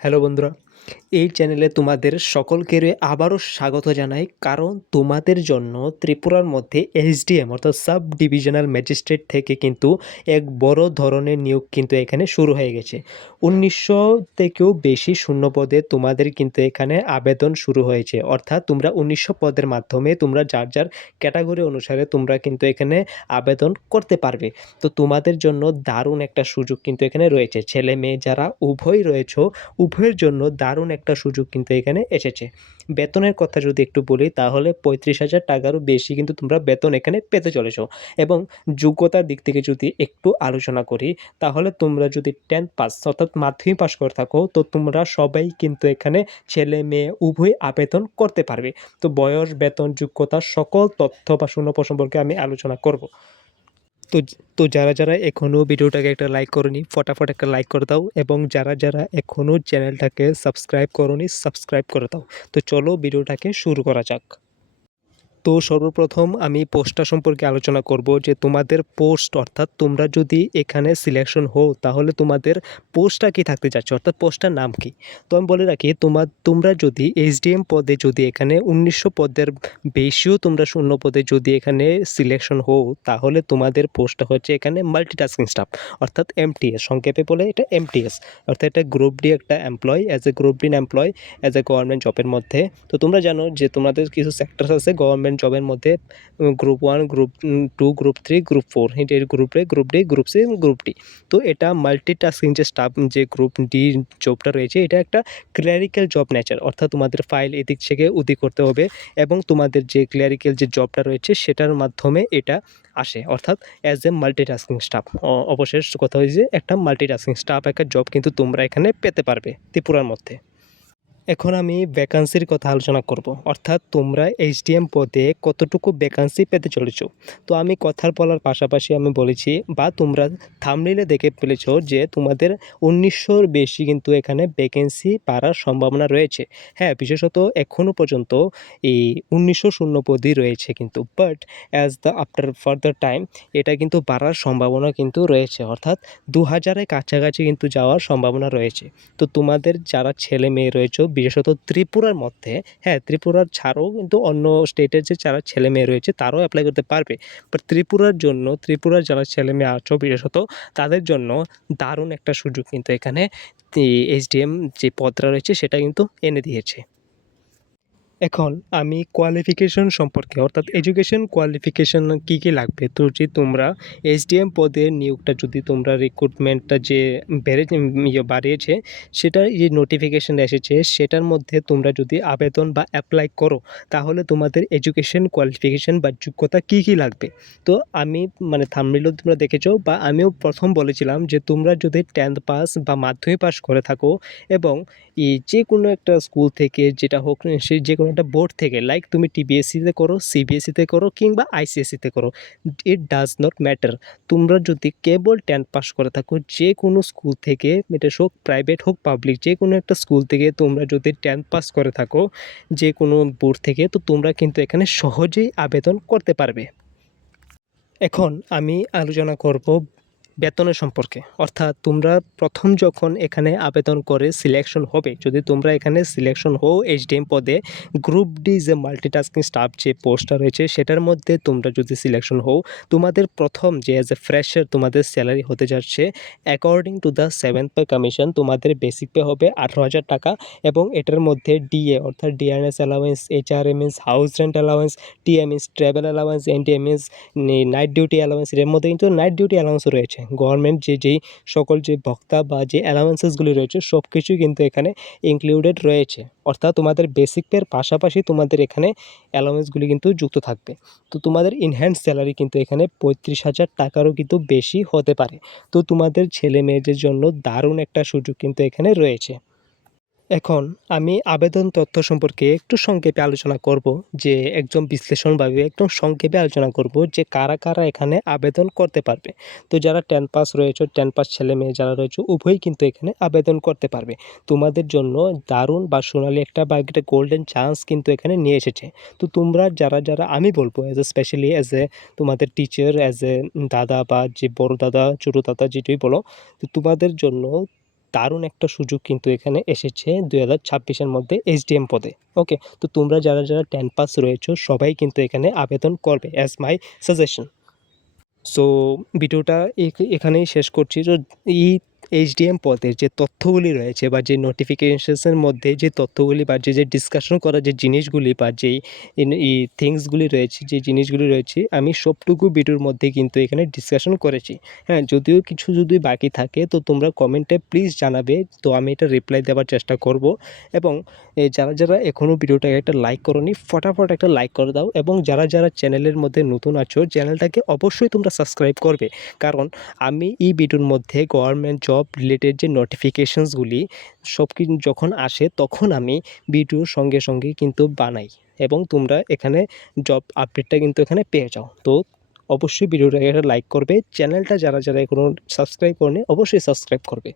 Hello বন্ধুরা, এই চ্যানেলে তোমাদের সকলকে আবারও স্বাগত জানাই। কারণ তোমাদের জন্য ত্রিপুরার মধ্যে এসডিএম অর্থাৎ সাব ডিভিশনাল ম্যাজিস্ট্রেট থেকে কিন্তু এক বড় ধরনের নিয়োগ কিন্তু এখানে শুরু হয়ে গেছে। ১৯০০ থেকেও বেশি শূন্যপদে তোমাদের কিন্তু এখানে আবেদন শুরু হয়েছে। অর্থাৎ তোমরা ১৯০০ পদের মাধ্যমে তোমরা যার যার ক্যাটাগরি অনুসারে তোমরা কিন্তু এখানে আবেদন করতে পারবে। তো তোমাদের জন্য দারুণ একটা সুযোগ কিন্তু এখানে রয়েছে। ছেলে মেয়ে যারা উভয়ই রয়েছো, উভয়ের জন্য দারুণ একটা সুযোগ কিন্তু এখানে এসেছে। বেতনের কথা যদি একটু বলি তাহলে ৩৫,০০০ টাকারও বেশি কিন্তু তোমরা বেতন এখানে পেতে চলেছ। এবং যোগ্যতার দিক থেকে যদি একটু আলোচনা করি তাহলে তোমরা যদি 10th পাস অর্থাৎ মাধ্যমিক পাস করে থাকো তো তোমরা সবাই কিন্তু এখানে ছেলে মেয়ে উভয় আবেদন করতে পারবে। তো বয়স, বেতন, যোগ্যতা সকল তথ্য বা শূন্যপদ সম্পর্কে আমি আলোচনা করব। তো তো যারা এখনও ভিডিওটাকে একটা লাইক করোনি, ফটাফট একটা লাইক করে দাও, এবং যারা এখনও চ্যানেলটাকে সাবস্ক্রাইব করোনি, সাবস্ক্রাইব করে দাও। তো চলো ভিডিওটাকে শুরু করা যাক। তো সর্বপ্রথম আমি পোস্টটা সম্পর্কে আলোচনা করব যে তোমাদের পোস্ট অর্থাৎ তোমরা যদি এখানে সিলেকশন হও তাহলে তোমাদের পোস্টটা কী থাকতে যাচ্ছে অর্থাৎ পোস্টটার নাম কী। তো আমি বলে রাখি তোমরা যদি এসডিএম পদে যদি এখানে ১৯০০ পদের বেশিও তোমরা শূন্য পদে যদি এখানে সিলেকশন হও তাহলে তোমাদের পোস্টটা হচ্ছে এখানে মাল্টিটাস্কিং স্টাফ অর্থাৎ এমটিএস, সংক্ষেপে বলে এটা এমটিএস। অর্থাৎ এটা গ্রুপ ডি একটা employ, as a group D employ as a government জবের মধ্যে। তো তোমরা জানো যে তোমাদের কিছু সেক্টরস আছে গভর্নমেন্ট জবের মধ্যে, গ্রুপ 1, গ্রুপ 2, গ্রুপ 3, গ্রুপ 4, এর group A, group D, group C এবং গ্রুপ ডি। তো এটা মাল্টিটাস্কিং যে স্টাফ যে গ্রুপ ডি জবটা রয়েছে এটা একটা ক্লেরিক্যাল জব নেচার, অর্থাৎ তোমাদের ফাইল এদিক থেকে ওদিক করতে হবে এবং তোমাদের যে ক্লেরিক্যাল যে জবটা রয়েছে সেটার মাধ্যমে এটা আসে, অর্থাৎ অ্যাজ এ মাল্টিটাস্কিং স্টাফ। অবশেষ কথা হয়েছে একটা মাল্টিটাস্কিং স্টাফ একটা জব কিন্তু তোমরা এখানে পেতে পারবে ত্রিপুরার মধ্যে। এখন আমি ভ্যাকান্সির কথা আলোচনা করব, অর্থাৎ তোমরা এইচডিএম পদে কতটুকু ভ্যাকান্সি পেতে চলেছো। তো আমি কথার বলার পাশাপাশি আমি বলেছি বা তোমরা থাম্বনেইলে দেখে ফেলেছ যে তোমাদের ১৯০০-র বেশি কিন্তু এখানে ভ্যাকেন্সি বাড়ার সম্ভাবনা রয়েছে। হ্যাঁ, বিশেষত এখনও পর্যন্ত এই ১৯০০ শূন্যপদই রয়েছে কিন্তু, but as the after further time এটা কিন্তু বাড়ার সম্ভাবনা কিন্তু রয়েছে, অর্থাৎ ২০০০-এর কাছাকাছি কিন্তু যাওয়ার সম্ভাবনা রয়েছে। তো তোমাদের যারা ছেলে মেয়ে রয়েছে বিশেষত ত্রিপুরার মধ্যে, হ্যাঁ ত্রিপুরার ছাড়াও কিন্তু অন্য স্টেটের যে যারা ছেলে মেয়ে রয়েছে তারাও অ্যাপ্লাই করতে পারবে, বাট ত্রিপুরার জন্য, ত্রিপুরার যারা ছেলে মেয়ে আছো বিশেষত তাদের জন্য দারুণ একটা সুযোগ কিন্তু এখানে এইচডিএম যে পদটা রয়েছে সেটা কিন্তু এনে দিয়েছে। এখন আমি কোয়ালিফিকেশন সম্পর্কে অর্থাৎ এডুকেশন কোয়ালিফিকেশন কী কী লাগবে, তো যে তোমরা এসডিএম পদের নিয়োগটা যদি তোমরা রিক্রুটমেন্টটা যে বাড়িয়েছে সেটার যে নোটিফিকেশান এসেছে সেটার মধ্যে তোমরা যদি আবেদন বা অ্যাপ্লাই করো তাহলে তোমাদের এডুকেশন কোয়ালিফিকেশান বা যোগ্যতা কী কী লাগবে। তো আমি থাম্বনেইলেও তোমরা দেখেছো বা আমিও প্রথম বলেছিলাম যে তোমরা যদি 10th পাস বা মাধ্যমিক পাস করে থাকো এবং যে কোনো একটা স্কুল থেকে যেটা হোক সে যে কোনো একটা বোর্ড থেকে, লাইক তুমি টিবিএসসিতে করো, সিবিএসসিতে করো কিংবা আইসিএসসিতে করো, ইট ডাজ নট ম্যাটার। তোমরা যদি কেবল 10 পাস করে থাকো যে কোনো স্কুল থেকে, এটা হোক প্রাইভেট হোক পাবলিক, যে কোনো একটা স্কুল থেকে তোমরা যদি 10 পাস করে থাকো যে কোনো বোর্ড থেকে, তো তোমরা কিন্তু এখানে সহজেই আবেদন করতে পারবে। এখন আমি আলোচনা করব বেতনের সম্পর্কে, অর্থাৎ তোমরা প্রথম যখন এখানে আবেদন করে সিলেকশন হবে, যদি তোমরা এখানে সিলেকশন হও এইচডিএম পদে, গ্রুপ ডি যে মাল্টিটাস্কিং স্টাফ যে পোস্টটা রয়েছে সেটার মধ্যে তোমরা যদি সিলেকশন হও, তোমাদের প্রথম যে অ্যাজ এ ফ্রেশার তোমাদের স্যালারি হতে যাচ্ছে according to the 7th pay commission, তোমাদের বেসিক পে হবে ১৮,০০০ টাকা এবং এটার মধ্যে ডিএ অর্থাৎ DRS allowance, HRA means house rent allowance, TA means travel allowance, NTA means night duty allowance, এর মধ্যে কিন্তু নাইট ডিউটি অ্যালাওয়েন্সও রয়েছে। গভর্নমেন্ট যেই সকল যে ভত্তা বা যে অ্যালাওয়েন্সেসগুলি রয়েছে সব কিছুই কিন্তু এখানে ইনক্লুডেড রয়েছে, অর্থাৎ তোমাদের বেসিক পের পাশাপাশি তোমাদের এখানে অ্যালাওয়েন্সগুলি কিন্তু যুক্ত থাকবে। তো তোমাদের ইনহ্যান্ড স্যালারি কিন্তু এখানে ৩৫,০০০ টাকারও কিন্তু বেশি হতে পারে। তো তোমাদের ছেলে মেয়েদের জন্য দারুণ একটা সুযোগ কিন্তু এখানে রয়েছে। এখন আমি আবেদন তথ্য সম্পর্কে একটু সংক্ষেপে আলোচনা করব, যে একদম বিশ্লেষণভাবে একদম সংক্ষেপে আলোচনা করব যে কারা এখানে আবেদন করতে পারবে। তো যারা 10 পাস রয়েছে, 10 পাস ছেলে মেয়ে যারা রয়েছে উভয়ই কিন্তু এখানে আবেদন করতে পারবে। তোমাদের জন্য দারুণ বা সোনালি একটা বা একটা গোল্ডেন চান্স কিন্তু এখানে নিয়ে এসেছে। তো তোমরা যারা আমি বলবো স্পেশালি অ্যাজ এ তোমাদের টিচার, অ্যাজ এ দাদা বা যে বড় দাদা ছোটো দাদা যেটাই বলো, তো তোমাদের জন্য দারুণ একটা সুযোগ কিন্তু এখানে এসেছে 2026 এর মধ্যে SDM পদে। ওকে? তো তোমরা যারা 10 পাস রয়েছো সবাই কিন্তু এখানে আবেদন করবে অ্যাজ মাই সাজেশন। সো ভিডিওটা এখানেই শেষ করছি। তো এই এইচডিএম পদের যে তথ্যগুলি রয়েছে বা যে নোটিফিকেশনসের মধ্যে যে তথ্যগুলি বা যে ডিসকাশন করা যে জিনিসগুলি বা যেই থিংসগুলি রয়েছে, যে জিনিসগুলি রয়েছে আমি সবটুকু ভিডিওর মধ্যে কিন্তু এখানে ডিসকাশন করেছি। হ্যাঁ, যদিও কিছু যদি বাকি থাকে তো তোমরা কমেন্টে প্লিজ জানাবে। তো আমি এটা রিপ্লাই দেওয়ার চেষ্টা করব। এবং যারা এখনও ভিডিওটাকে একটা লাইক করোনি ফটাফট একটা লাইক করে দাও, এবং যারা চ্যানেলের মধ্যে নতুন আছো চ্যানেলটাকে অবশ্যই তোমরা সাবস্ক্রাইব করবে। কারণ আমি এই ভিডিওর মধ্যে গভর্নমেন্ট জব রিলেটেড যে নোটিফিকেশনসগুলি যখন আসে তখন আমি ভিডিওর সঙ্গে কিন্তু বানাই, এবং তোমরা এখানে জব আপডেটটা কিন্তু এখানে পেয়ে যাও। তো অবশ্যই ভিডিওটাকে একটা লাইক করবে, চ্যানেলটা যারা এখনও সাবস্ক্রাইব করেনি অবশ্যই সাবস্ক্রাইব করবে।